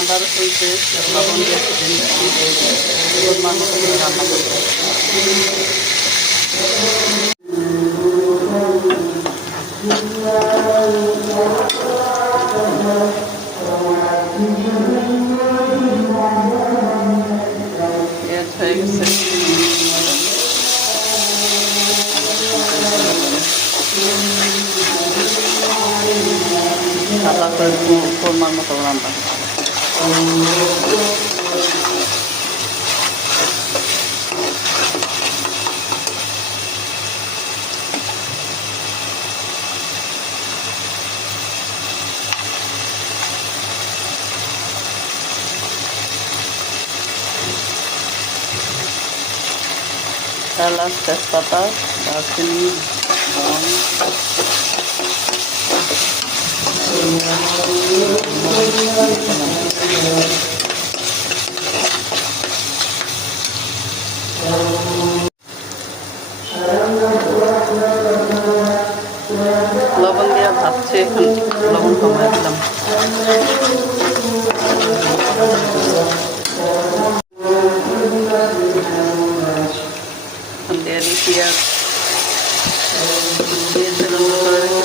আদা রসুন পেস্ট লবণ দিয়ে পরিমাণ মতো রান্না করবো। হয়ে গেছে আদা করে পরিমাণ মতো রান্না এলাচ তেজপাতা দারচিনি লবণ দিয়ে ভাজছে এখন লবণ কমাই দিলাম দিয়ে পেঁয়াজ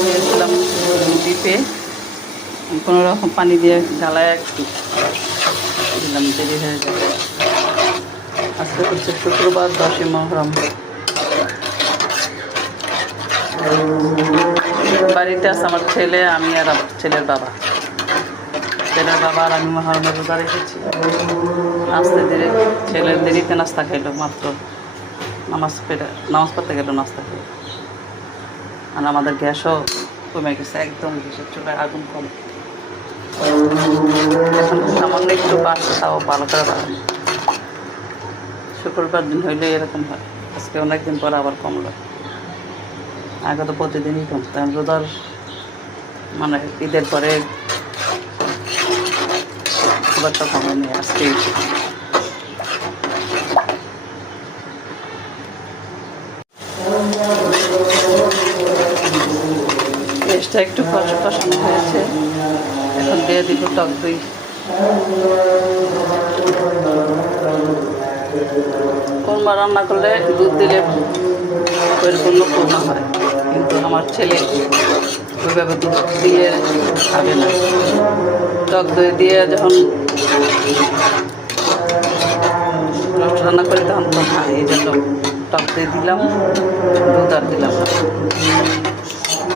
দিয়েছিলাম ডিপে কোনো রকম পানি দিয়ে জ্বালায় একটু দিলাম দেরি হয়ে যাবে। আজকে হচ্ছে শুক্রবার 10ই মহরম। বাড়িতে আছে আমার ছেলে, আমি আর ছেলের বাবা আর আমি মহরমের রোজা রেখেছি। আস্তে ধীরে ছেলের দেরিতে নাস্তা খাইলো, মাত্র নামাজ পড়তে গেল নাস্তা খাইল। আর আমাদের গ্যাসও কমে গেছে, একদম গ্যাসের চুলায় আগুন কম। এখন সামান্য একটু বাড়ছে, তাও ভালো করে বাড়ানো। শুক্রবার দিন হইলে এরকম হয়, আজকে অনেকদিন পরে আবার কমলো। আগে তো প্রতিদিনই কমতো, রোজার মানে ঈদের পরে খুব একটা কমেনি, আজকে পেঁয়াজটা একটু কষানো হয়েছে, এখন দিয়ে দিব টক দই। কোরমা রান্না করলে দুধ দিলে পরিপূর্ণ কোরমা হয়, কিন্তু আমার ছেলে ওইভাবে দুধ দিয়ে খাবে না। টক দই দিয়ে যখন রান্না করি তখন তো খাই, এই জন্য টক দই দিলাম, দুধ আর দিলাম না।